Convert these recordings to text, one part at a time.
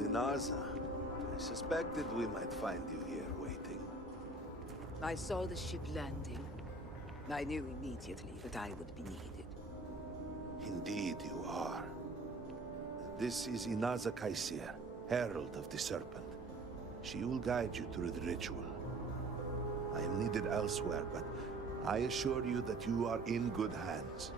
Inaza. I suspected we might find you here waiting. I saw the ship landing. I knew immediately that I would be needed. Indeed you are. This is Inaza Kaisir, Herald of the Serpent. She will guide you through the ritual. I am needed elsewhere, but I assure you that you are in good hands.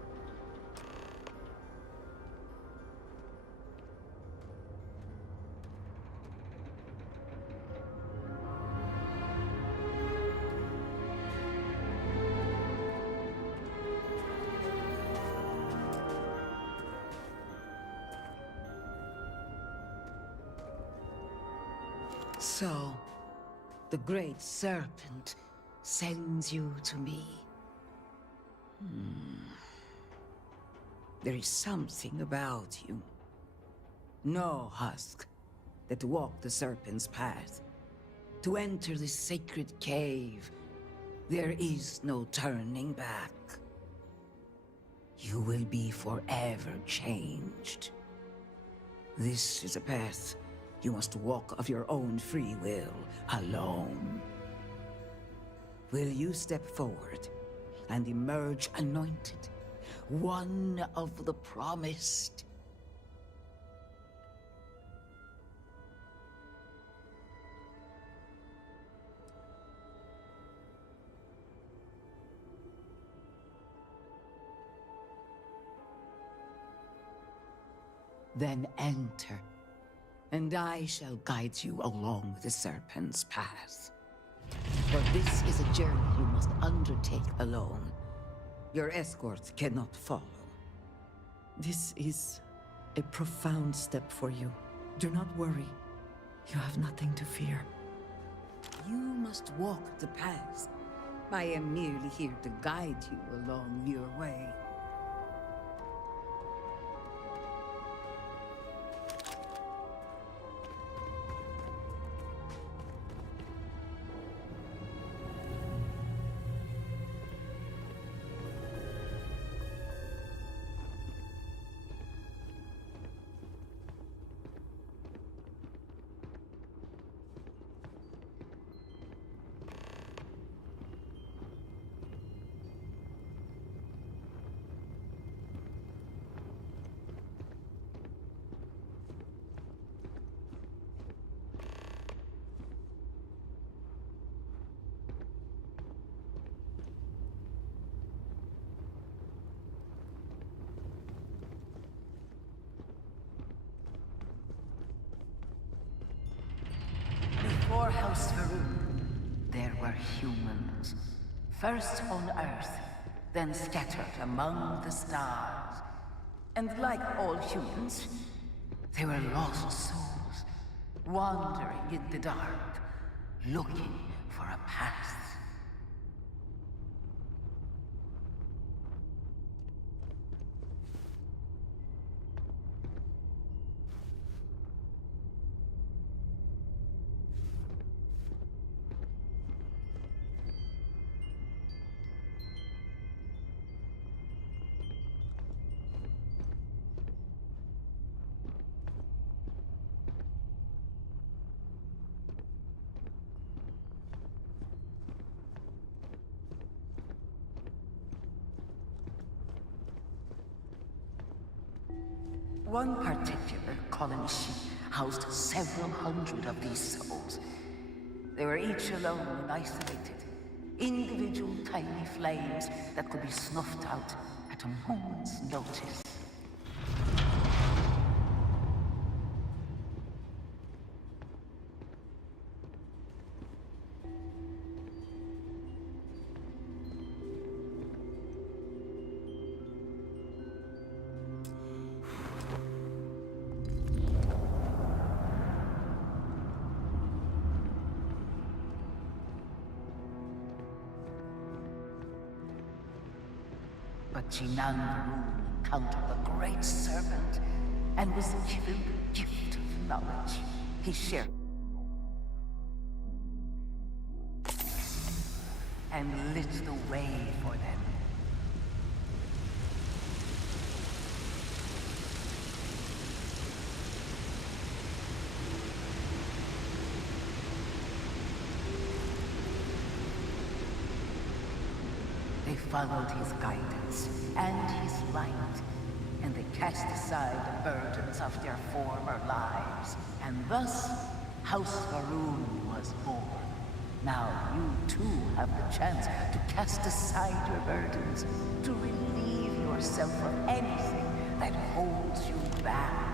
So, the Great Serpent sends you to me. There is something about you. No husk that walk the Serpent's path. To enter this sacred cave, there is no turning back. You will be forever changed. This is a path you must walk of your own free will, alone. Will you step forward and emerge anointed, one of the promised? Then enter, and I shall guide you along the Serpent's path. For this is a journey you must undertake alone. Your escort cannot follow. This is a profound step for you. Do not worry. You have nothing to fear. You must walk the path. I am merely here to guide you along your way. Before House Varun, there were humans. First on Earth, then scattered among the stars. And like all humans, they were lost souls, wandering in the dark, looking for a path. One particular colony ship housed several hundred of these souls. They were each alone and isolated, individual tiny flames that could be snuffed out at a moment's notice. But Jinan Varun encountered the Great Serpent and was given the gift of knowledge. He shared and lit the way for them. followed his guidance and his light, and they cast aside the burdens of their former lives. And thus, House Faroon was born. Now you too have the chance to cast aside your burdens, to relieve yourself of anything that holds you back.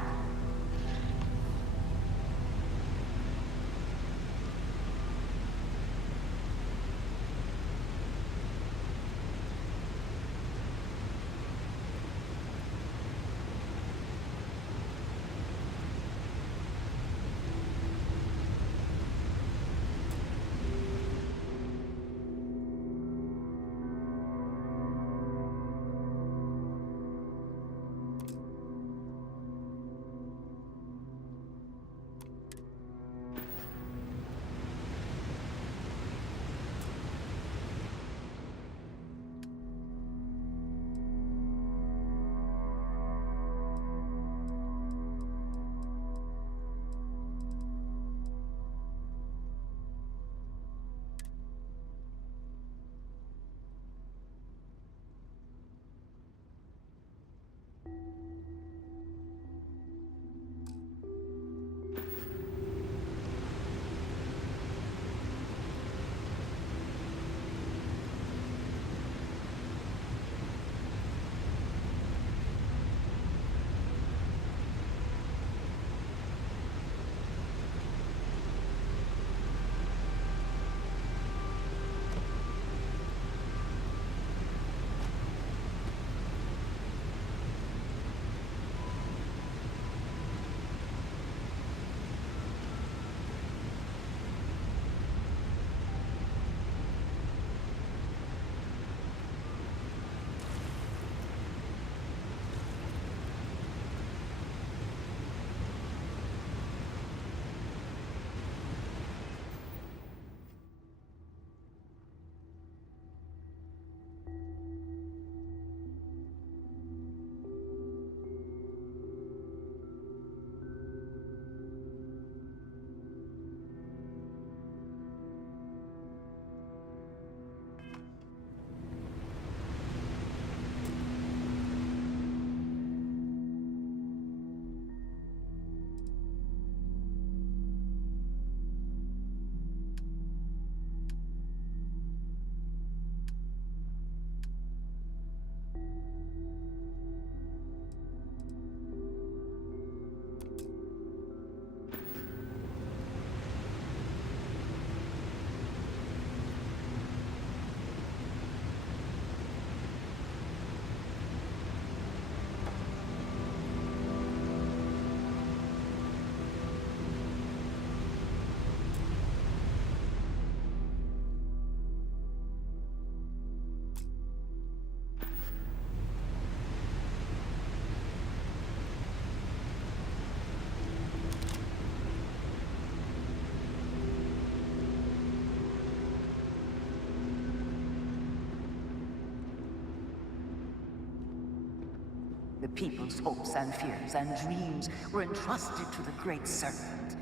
The people's hopes and fears and dreams were entrusted to the Great Serpent.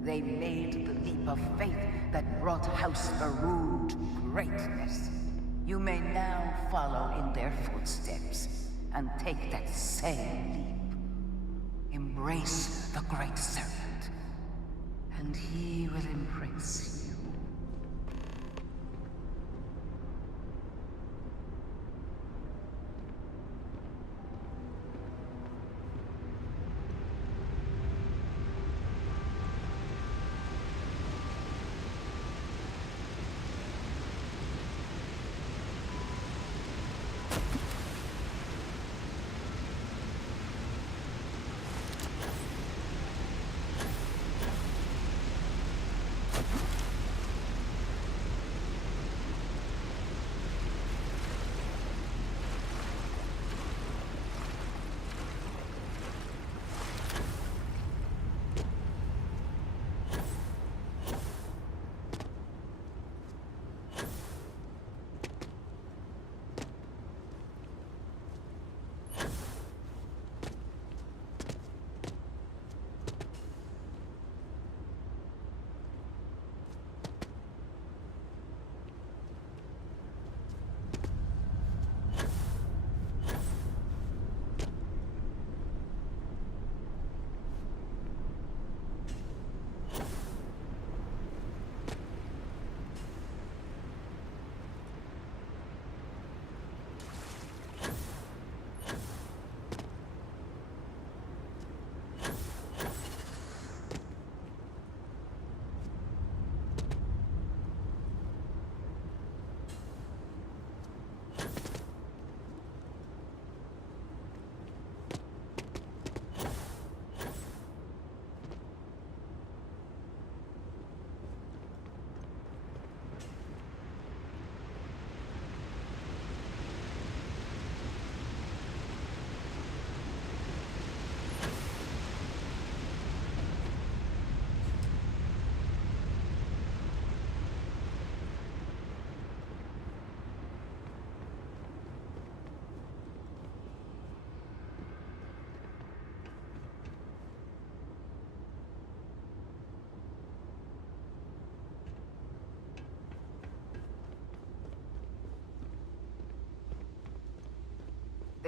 They made the leap of faith that brought House Faroon to greatness. You may now follow in their footsteps and take that same leap. Embrace the Great Serpent, and he will embrace you.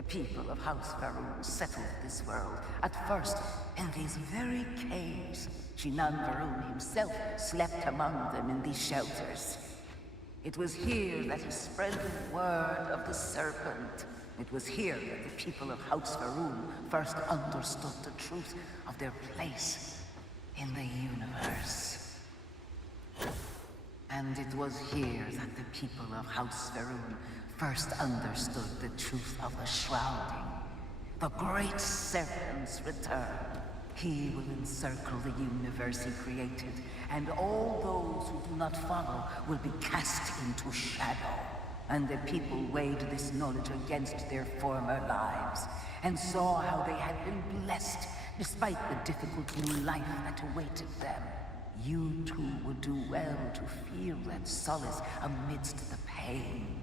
The people of House Varun settled this world, at first in these very caves. Shinan Varun himself slept among them in these shelters. It was here that he spread the word of the serpent. It was here that the people of House Varun first understood the truth of their place in the universe. And it was here that the people of House Varun first understood the truth of the shrouding. The great serpent's return. He will encircle the universe he created, and all those who do not follow will be cast into shadow. And the people weighed this knowledge against their former lives, and saw how they had been blessed despite the difficult new life that awaited them. You too would do well to feel that solace amidst the pain.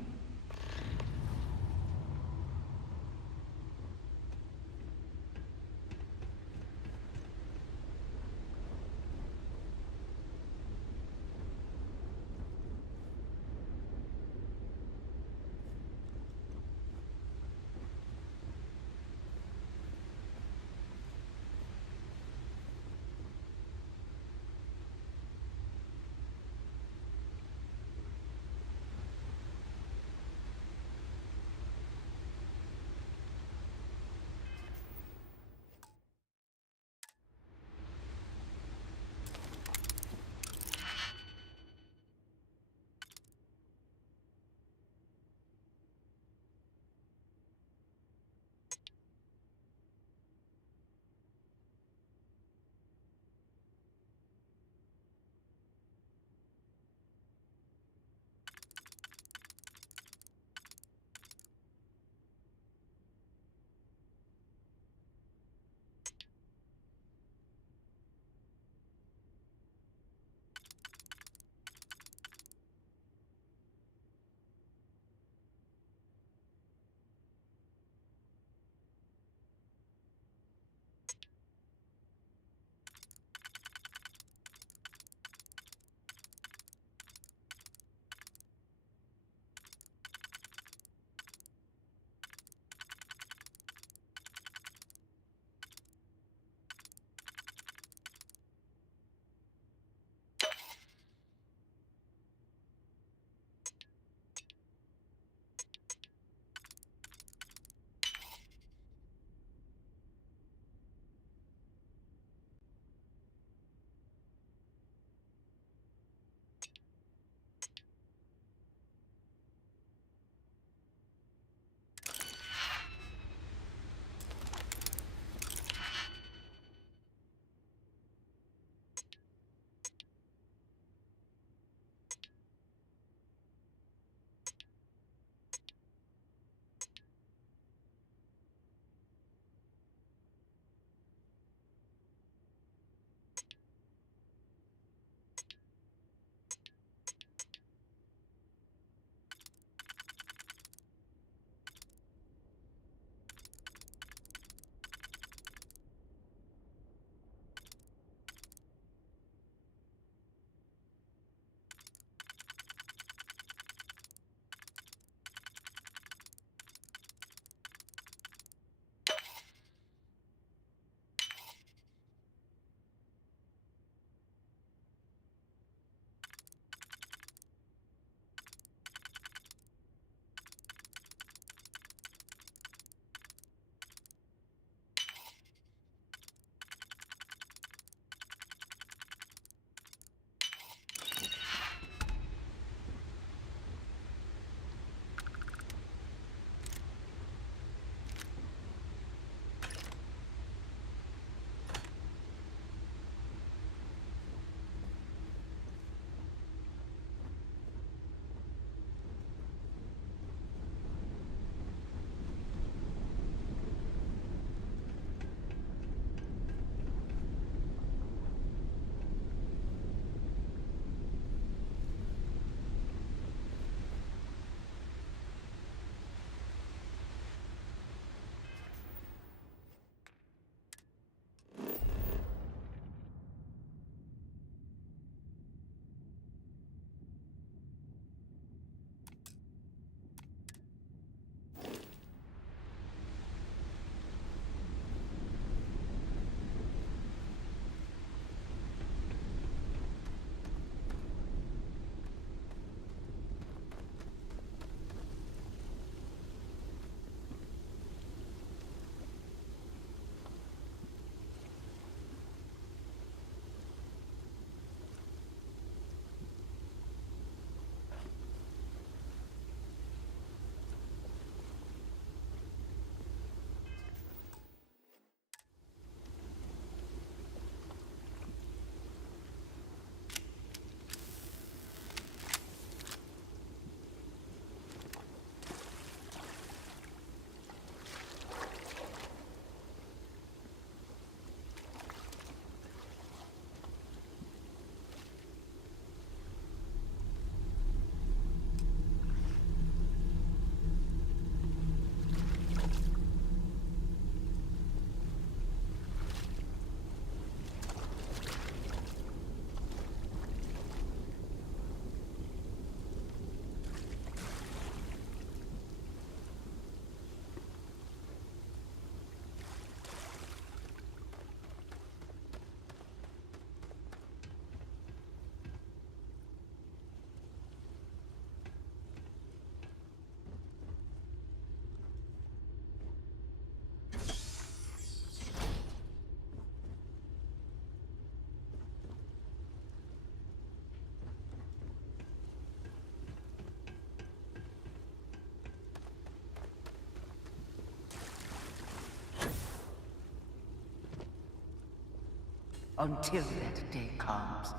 Until that day comes,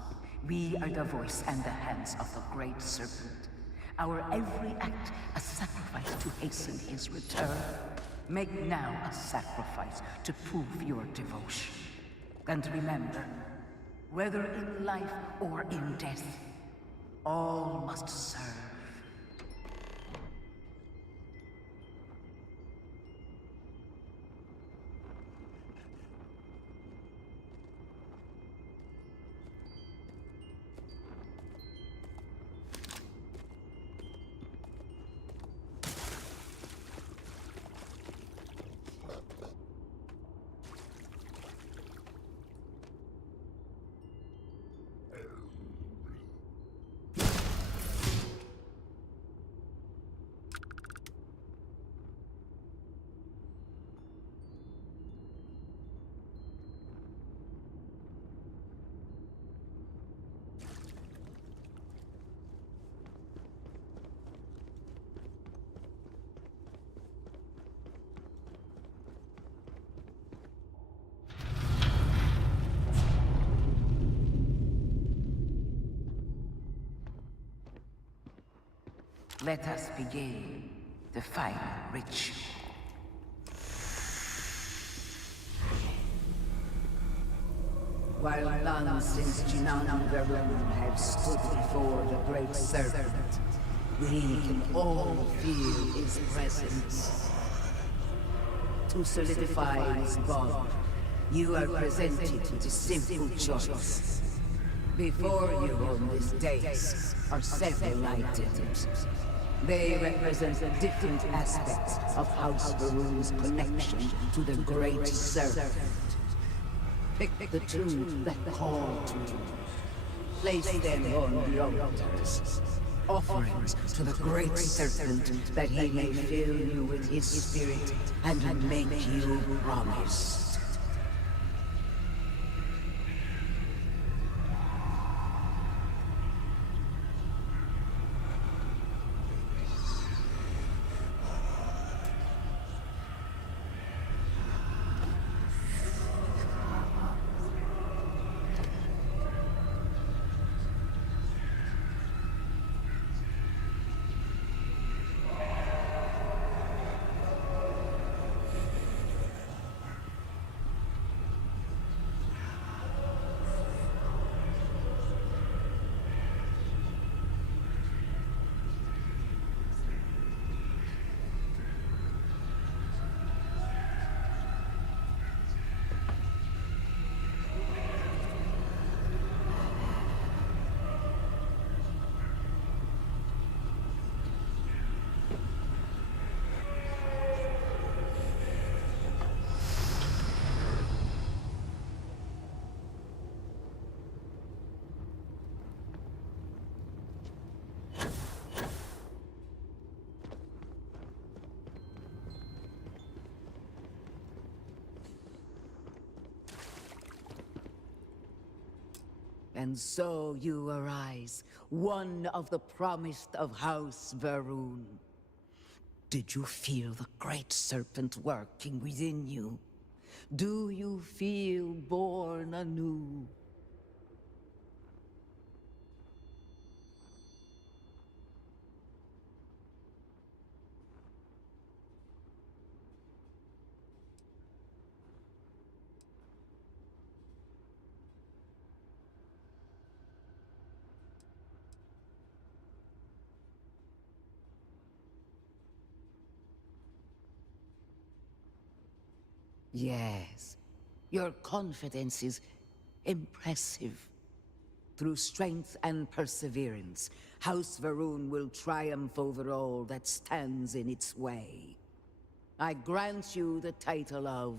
we are the voice and the hands of the Great Serpent. Our every act a sacrifice to hasten his return. Make now a sacrifice to prove your devotion. And remember, whether in life or in death, all must serve. Let us begin the final ritual. While none since Jinan and Verun have stood before the Great Serpent, we can all feel his presence. To solidify his bond, you are presented with a simple choice. Before you on this dais are several items. They represent different aspects of House Varun's connection to the Great Serpent. Pick the two that call to you. Place them on the altars. Offerings to the Great Serpent that he may fill you with his spirit and make you promise. And so you arise, one of the promised of House Varun. Did you feel the Great Serpent working within you? Do you feel born anew? Yes, your confidence is impressive. Through strength and perseverance, House Varun will triumph over all that stands in its way. I grant you the title of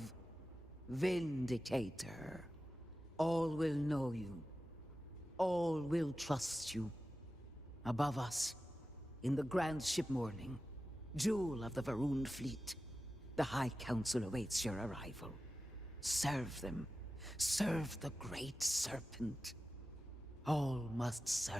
Vindicator. All will know you. All will trust you. Above us, in the grand ship morning, jewel of the Varun fleet, the High Council awaits your arrival. Serve them. Serve the Great Serpent. All must serve.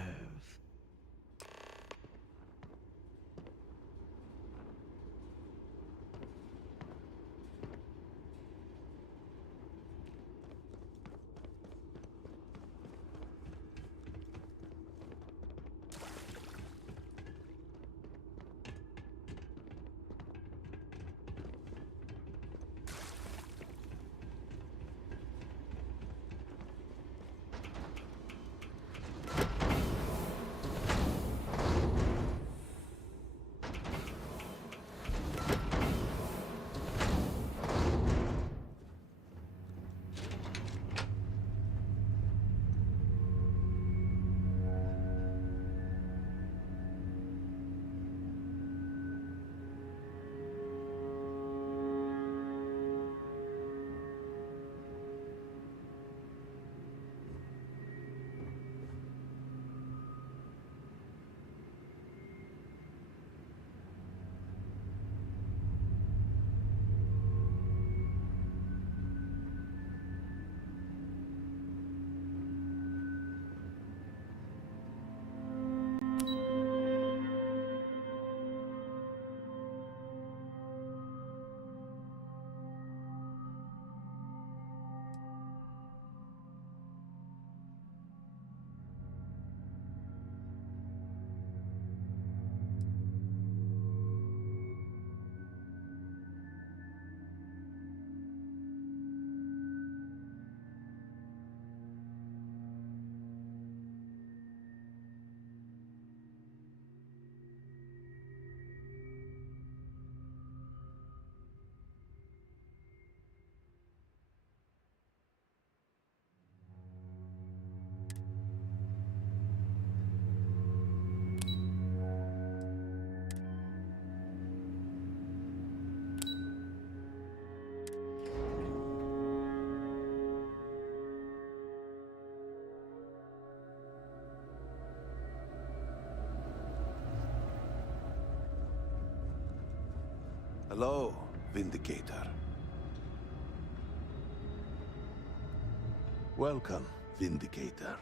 Hello, Vindicator. Welcome, Vindicator.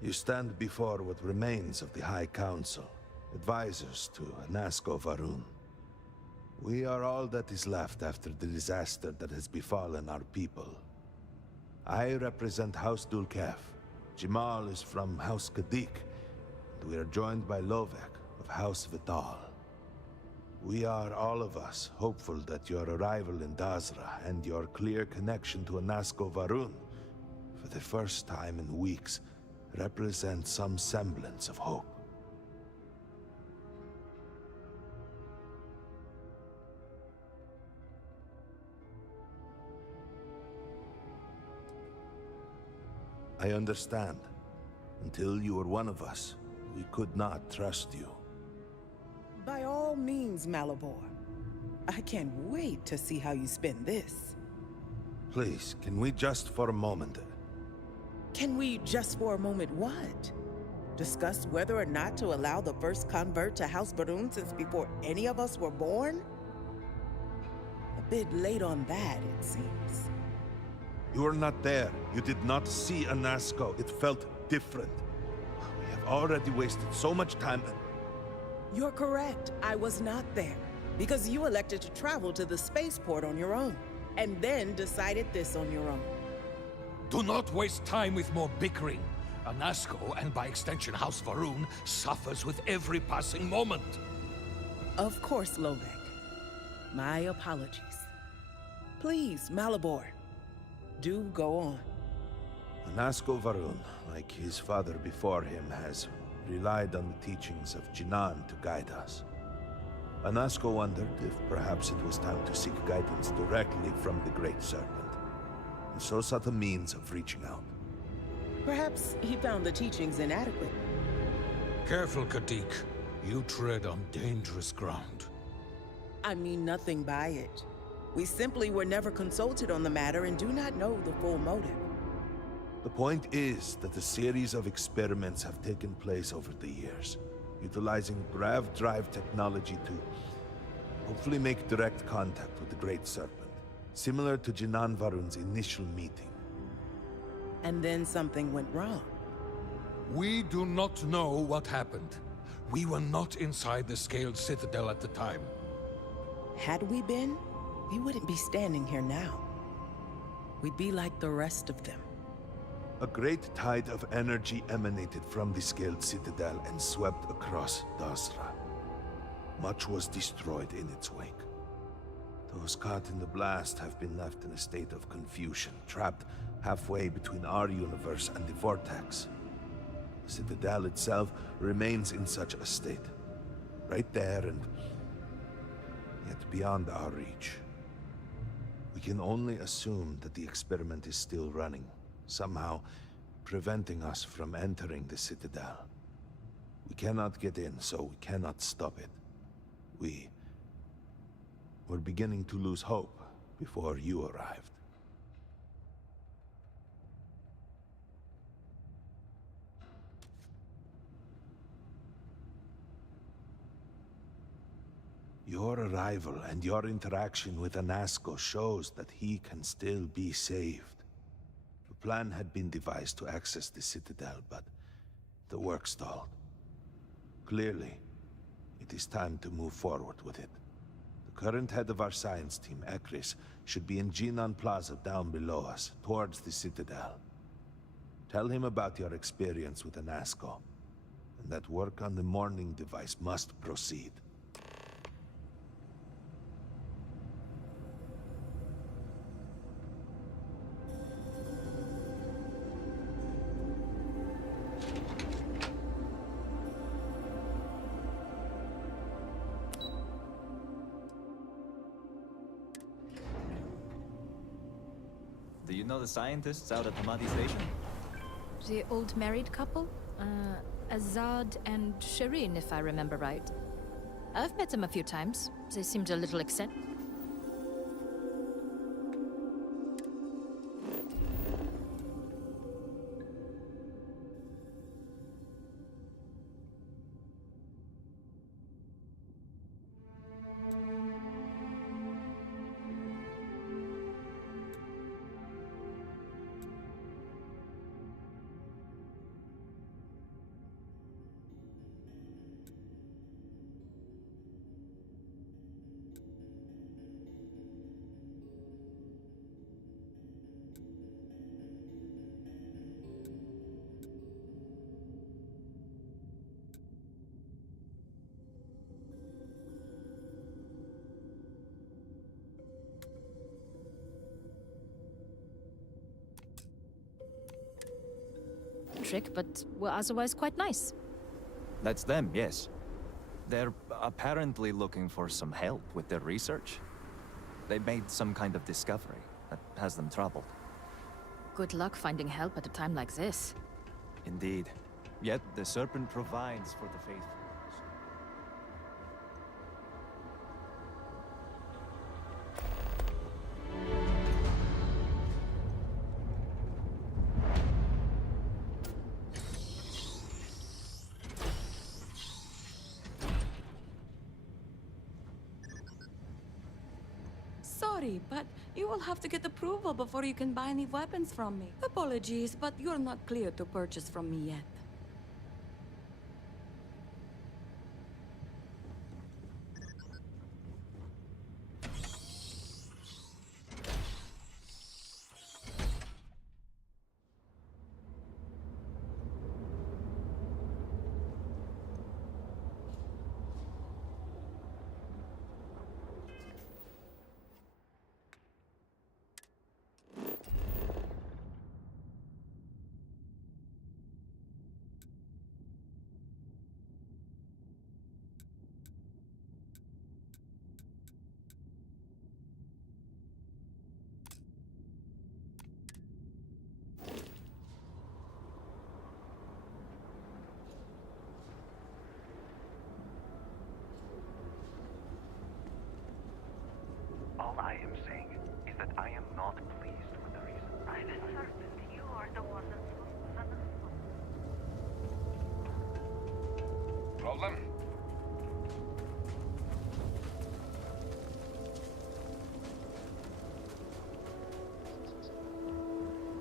You stand before what remains of the High Council, advisors to Anasco Varun. We are all that is left after the disaster that has befallen our people. I represent House Dulkef. Jamal is from House Kadik, and we are joined by Lovek of House Vital. We are, all of us, hopeful that your arrival in Dazra and your clear connection to Anasco Varun, for the first time in weeks, represent some semblance of hope. I understand. Until you were one of us, we could not trust you. By all means, Malabor. I can't wait to see how you spend this. Please, can we just for a moment... Can we just for a moment what? Discuss whether or not to allow the first convert to House Varun since before any of us were born? A bit late on that, it seems. You were not there. You did not see Anasco. It felt different. We have already wasted so much time. You're correct. I was not there. Because you elected to travel to the spaceport on your own. And then decided this on your own. Do not waste time with more bickering. Anasco, and by extension House Varun, suffers with every passing moment. Of course, Lovek. My apologies. Please, Malabor. Do go on. Anasco Varun, like his father before him, has relied on the teachings of Jinan to guide us. Anasco wondered if perhaps it was time to seek guidance directly from the Great Serpent, and so sought a means of reaching out. Perhaps he found the teachings inadequate. Careful, Kadik. You tread on dangerous ground. I mean nothing by it. We simply were never consulted on the matter and do not know the full motive. The point is that a series of experiments have taken place over the years, utilizing grav drive technology to hopefully make direct contact with the Great Serpent, similar to Jinan Varun's initial meeting. And then something went wrong. We do not know what happened. We were not inside the Scaled Citadel at the time. Had we been, we wouldn't be standing here now. We'd be like the rest of them. A great tide of energy emanated from the Scaled Citadel and swept across Dazra. Much was destroyed in its wake. Those caught in the blast have been left in a state of confusion, trapped halfway between our universe and the Vortex. The Citadel itself remains in such a state. Right there and yet beyond our reach. We can only assume that the experiment is still running, somehow preventing us from entering the Citadel. We cannot get in, so we cannot stop it. We're beginning to lose hope before you arrived. Your arrival and your interaction with Anasco shows that he can still be saved. A plan had been devised to access the Citadel, but the work stalled. Clearly, it is time to move forward with it. The current head of our science team, Ekris, should be in Jinan Plaza down below us, towards the Citadel. Tell him about your experience with Anasco, and that work on the morning device must proceed. Do you know the scientists out at Hamadi Station? The old married couple? Azad and Shireen, if I remember right. I've met them a few times. They seemed a little eccentric. eccentric, but were otherwise quite nice. That's them, yes. They're apparently looking for some help with their research. They made some kind of discovery that has them troubled. Good luck finding help at a time like this. Indeed. Yet the Serpent provides for the faithful. Sorry, but you will have to get approval before you can buy any weapons from me. Apologies, but you're not clear to purchase from me yet. All I am saying is that I am not pleased with the reason. I'm certain you are the one that's Problem?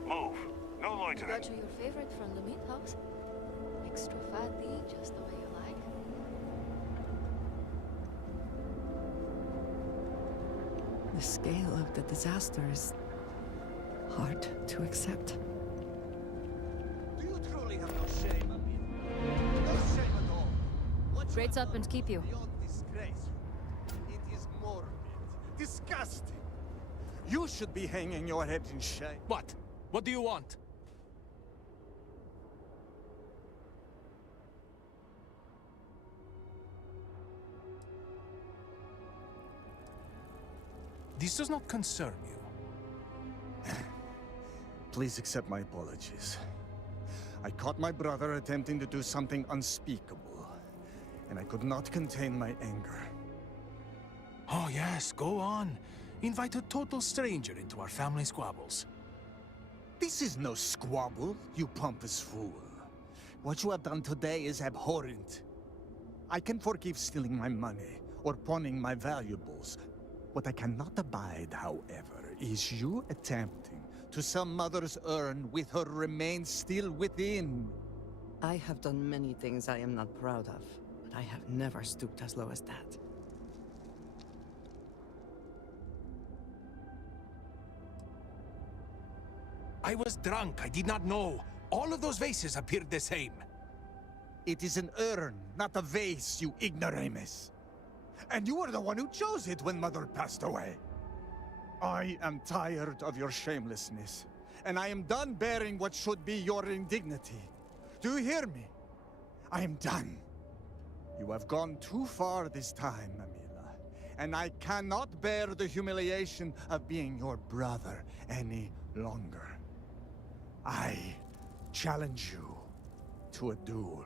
Move. No loitering. Got you your favorite from the meat house. Extra fatty, just the way you like. The scale of the disaster is hard to accept. Do you truly have no shame, Amin? No shame at all. What Grades you up have and keep you. done is beyond disgrace. It is morbid, disgusting. You should be hanging your head in shame. What? What do you want? This does not concern you. Please accept my apologies. I caught my brother attempting to do something unspeakable, and I could not contain my anger. Oh yes, go on. Invite a total stranger into our family squabbles. This is no squabble, you pompous fool. What you have done today is abhorrent. I can forgive stealing my money or pawning my valuables. What I cannot abide, however, is you attempting to some mother's urn with her remains still within. I have done many things I am not proud of, but I have never stooped as low as that. I was drunk, I did not know. All of those vases appeared the same. It is an urn, not a vase, you ignoramus. And you were the one who chose it when Mother passed away. I am tired of your shamelessness, and I am done bearing what should be your indignity. Do you hear me? I am done. You have gone too far this time, Amila, and I cannot bear the humiliation of being your brother any longer. I challenge you to a duel.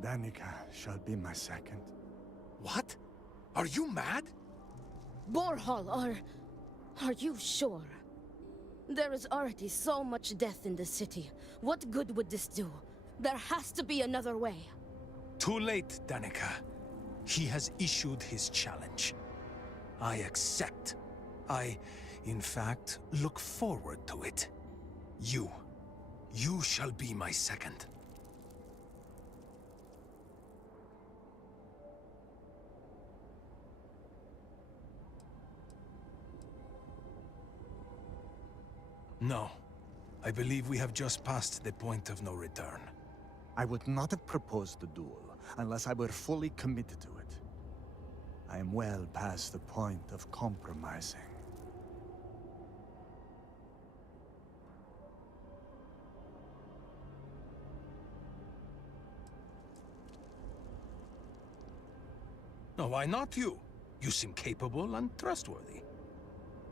Danica shall be my second. What? Are you mad? Borhal, are you sure? There is already so much death in the city. What good would this do? There has to be another way. Too late, Danica. He has issued his challenge. I accept. In fact, look forward to it. You shall be my second. No. I believe we have just passed the point of no return. I would not have proposed the duel unless I were fully committed to it. I am well past the point of compromising. No, why not you? You seem capable and trustworthy.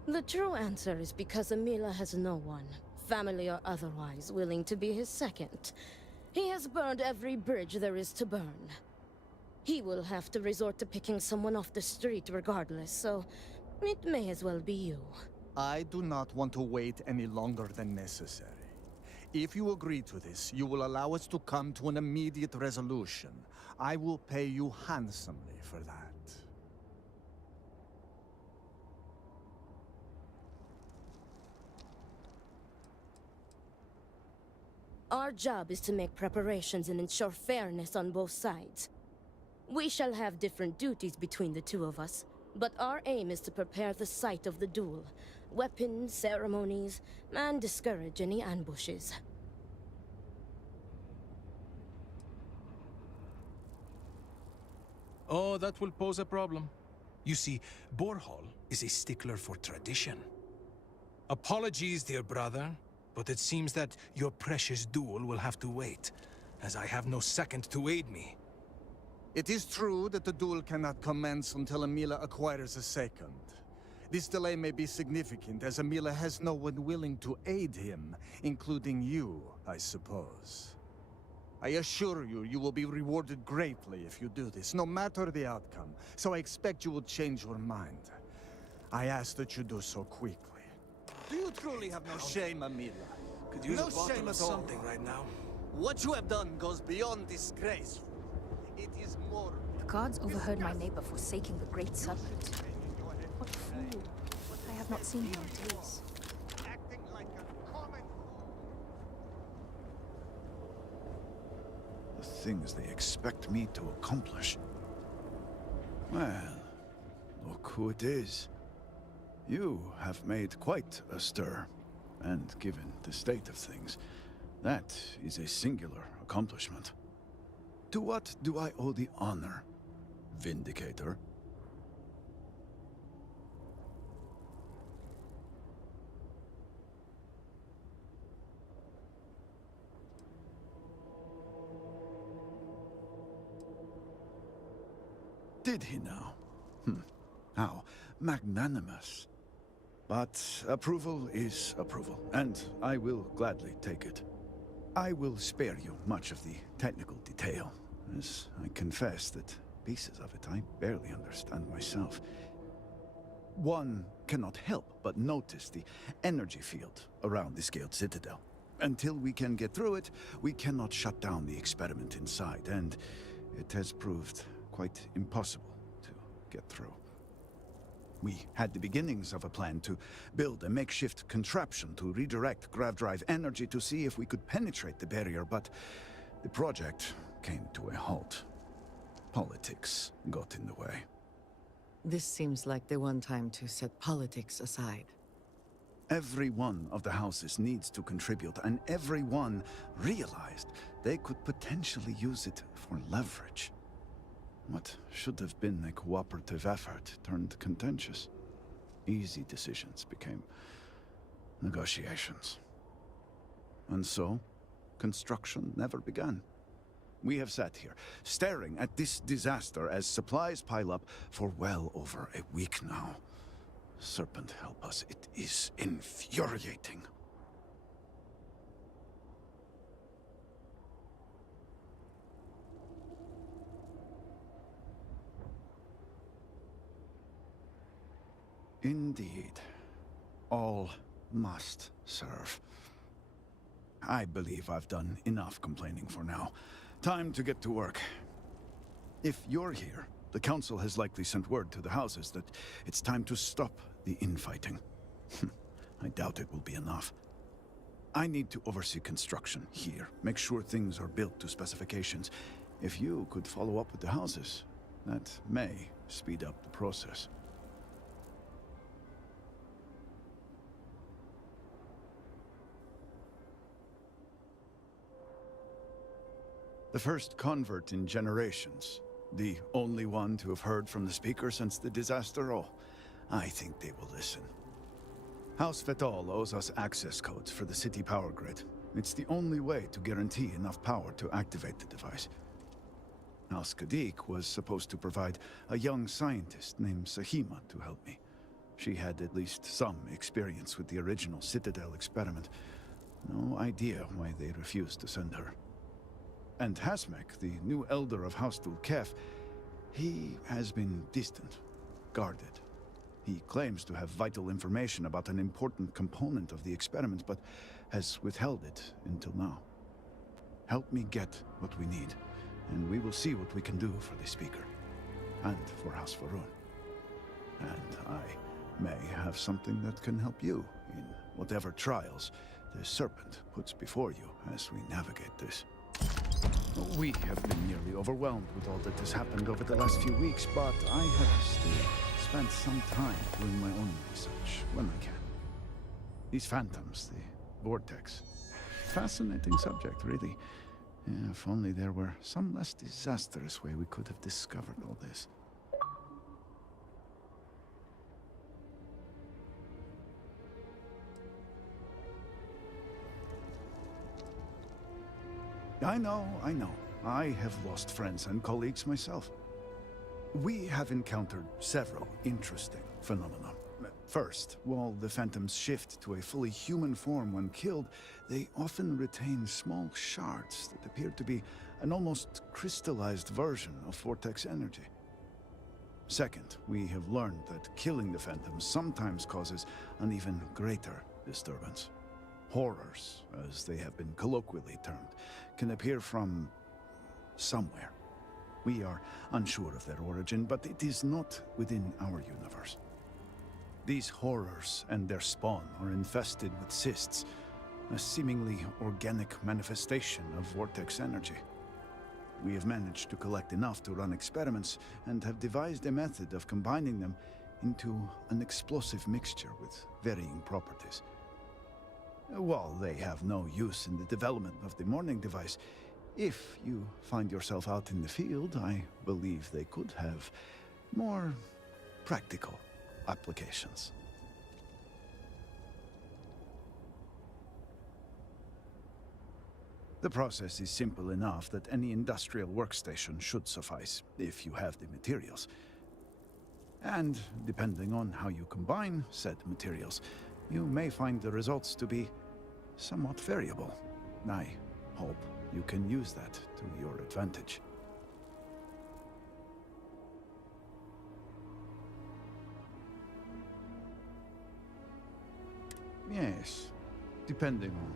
The true answer is because Emila has no one, family or otherwise, willing to be his second. He has burned every bridge there is to burn. He will have to resort to picking someone off the street regardless, so it may as well be you. I do not want to wait any longer than necessary. If you agree to this, you will allow us to come to an immediate resolution. I will pay you handsomely for that. Our job is to make preparations and ensure fairness on both sides. We shall have different duties between the two of us, but our aim is to prepare the site of the duel, weapons, ceremonies, and discourage any ambushes. Oh, that will pose a problem. You see, Borhall is a stickler for tradition. Apologies, dear brother, but it seems that your precious duel will have to wait, as I have no second to aid me. It is true that the duel cannot commence until Emila acquires a second. This delay may be significant, as Emila has no one willing to aid him, including you, I suppose. I assure you, you will be rewarded greatly if you do this, no matter the outcome, so I expect you will change your mind. I ask that you do so quickly. Do you truly have no shame, Emila? Could use no a bottle shame of at all. something right now. What you have done goes beyond disgrace. It is more... The gods overheard my neighbor forsaking the great serpent. What a fool. I have not seen him in days. Acting like a common The things they expect me to accomplish. Well, look who it is. You have made quite a stir, and given the state of things, that is a singular accomplishment. To what do I owe the honor, Vindicator? Did he now? How magnanimous. But approval is approval, and I will gladly take it. I will spare you much of the technical detail, as I confess that pieces of it I barely understand myself. One cannot help but notice the energy field around the Scaled Citadel. Until we can get through it, we cannot shut down the experiment inside, and it has proved quite impossible to get through. We had the beginnings of a plan to build a makeshift contraption to redirect grav drive energy to see if we could penetrate the barrier, but the project came to a halt. Politics got in the way. This seems like the one time to set politics aside. Every one of the houses needs to contribute, and everyone realized they could potentially use it for leverage. What should have been a cooperative effort turned contentious. Easy decisions became negotiations. And so, construction never began. We have sat here, staring at this disaster as supplies pile up for well over a week now. Serpent help us, it is infuriating. Indeed. All must serve. I believe I've done enough complaining for now. Time to get to work. If you're here, the Council has likely sent word to the houses that it's time to stop the infighting. I doubt it will be enough. I need to oversee construction here, make sure things are built to specifications. If you could follow up with the houses, that may speed up the process. The first convert in generations. The only one to have heard from the speaker since the disaster. Oh, I think they will listen. House Fetal owes us access codes for the city power grid. It's the only way to guarantee enough power to activate the device. Al-Skadiq was supposed to provide a young scientist named Sahima to help me. She had at least some experience with the original Citadel experiment. No idea why they refused to send her. And Hasmek, the new elder of House Dul-Kef, he has been distant, guarded. He claims to have vital information about an important component of the experiment, but has withheld it until now. Help me get what we need, and we will see what we can do for the Speaker, and for House Varun. And I may have something that can help you in whatever trials the Serpent puts before you as we navigate this. We have been nearly overwhelmed with all that has happened over the last few weeks, but I have still spent some time doing my own research when I can. These phantoms, the vortex. Fascinating subject, really. If only there were some less disastrous way we could have discovered all this. I know. I have lost friends and colleagues myself. We have encountered several interesting phenomena. First, while the phantoms shift to a fully human form when killed, they often retain small shards that appear to be an almost crystallized version of vortex energy. Second, we have learned that killing the phantoms sometimes causes an even greater disturbance. Horrors, as they have been colloquially termed, can appear from somewhere. We are unsure of their origin, but it is not within our universe. These horrors and their spawn are infested with cysts, a seemingly organic manifestation of vortex energy. We have managed to collect enough to run experiments and have devised a method of combining them into an explosive mixture with varying properties. While they have no use in the development of the morning device, if you find yourself out in the field, I believe they could have more practical applications. The process is simple enough that any industrial workstation should suffice, if you have the materials. And depending on how you combine said materials, you may find the results to be somewhat variable. I hope you can use that to your advantage. Yes, depending on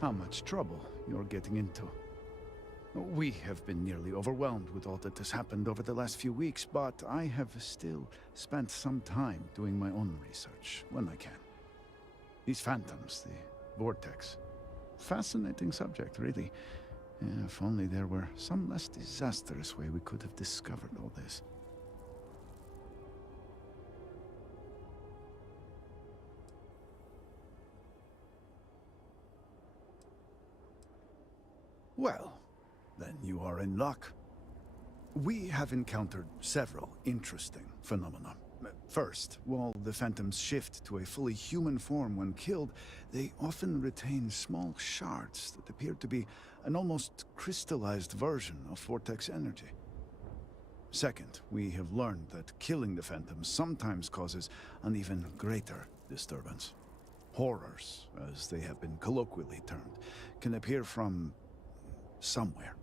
how much trouble you're getting into. We have been nearly overwhelmed with all that has happened over the last few weeks, but I have still spent some time doing my own research when I can. These phantoms, the vortex. Fascinating subject, really. If only there were some less disastrous way we could have discovered all this. Well, then you are in luck. We have encountered several interesting phenomena. First, while the phantoms shift to a fully human form when killed, they often retain small shards that appear to be an almost crystallized version of vortex energy. Second, we have learned that killing the phantoms sometimes causes an even greater disturbance. Horrors, as they have been colloquially termed, can appear from somewhere.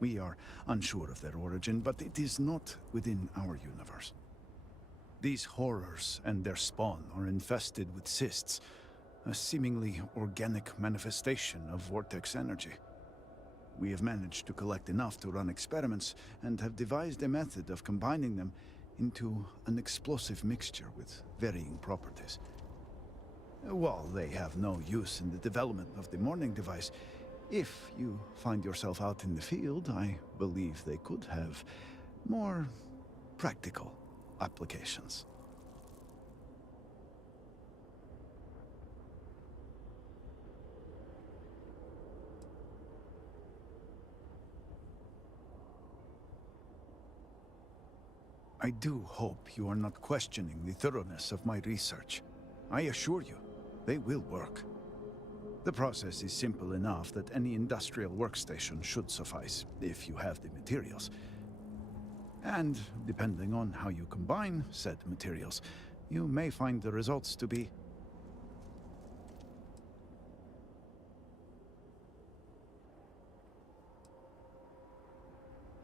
We are unsure of their origin, but it is not within our universe. These horrors and their spawn are infested with cysts, a seemingly organic manifestation of vortex energy. We have managed to collect enough to run experiments and have devised a method of combining them into an explosive mixture with varying properties. While they have no use in the development of the morning device, if you find yourself out in the field, I believe they could have more practical applications. I do hope you are not questioning the thoroughness of my research. I assure you, they will work. The process is simple enough that any industrial workstation should suffice, if you have the materials. And depending on how you combine said materials, you may find the results to be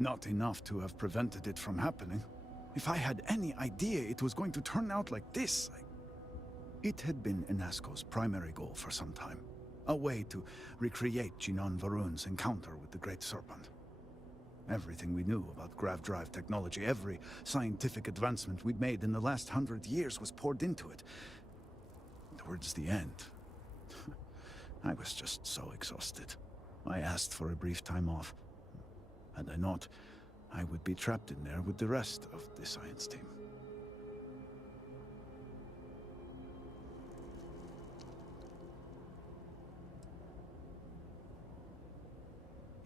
not enough to have prevented it from happening. If I had any idea it was going to turn out like this, It had been Inazco's primary goal for some time. A way to recreate Jinan Varun's encounter with the Great Serpent. Everything we knew about grav drive technology, every scientific advancement we'd made in the last 100 years was poured into it. Towards the end, I was just so exhausted. I asked for a brief time off. Had I not, I would be trapped in there with the rest of the science team.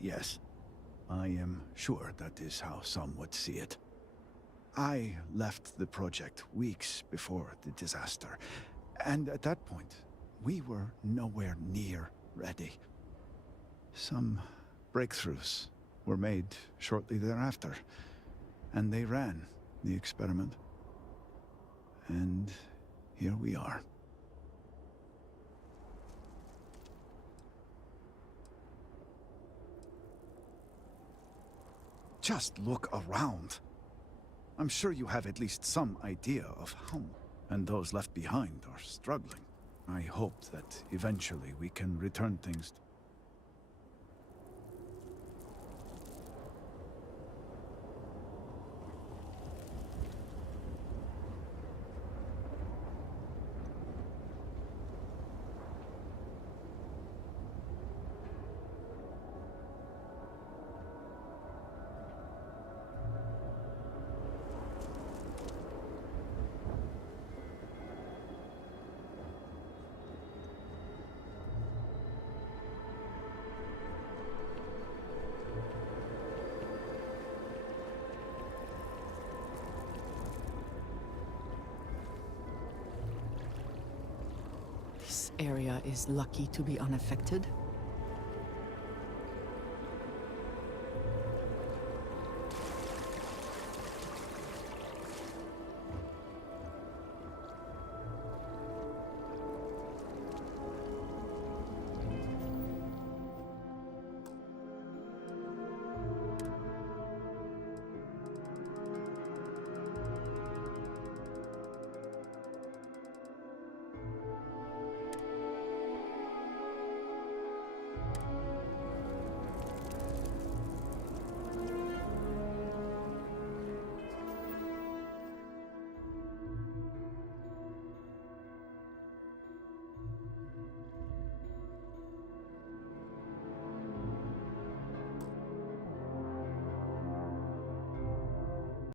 Yes, I am sure that is how some would see it. I left the project weeks before the disaster, and at that point, we were nowhere near ready. Some breakthroughs were made shortly thereafter, and they ran the experiment. And here we are. Just look around. I'm sure you have at least some idea of how, and those left behind are struggling. I hope that eventually we can return things. This area is lucky to be unaffected.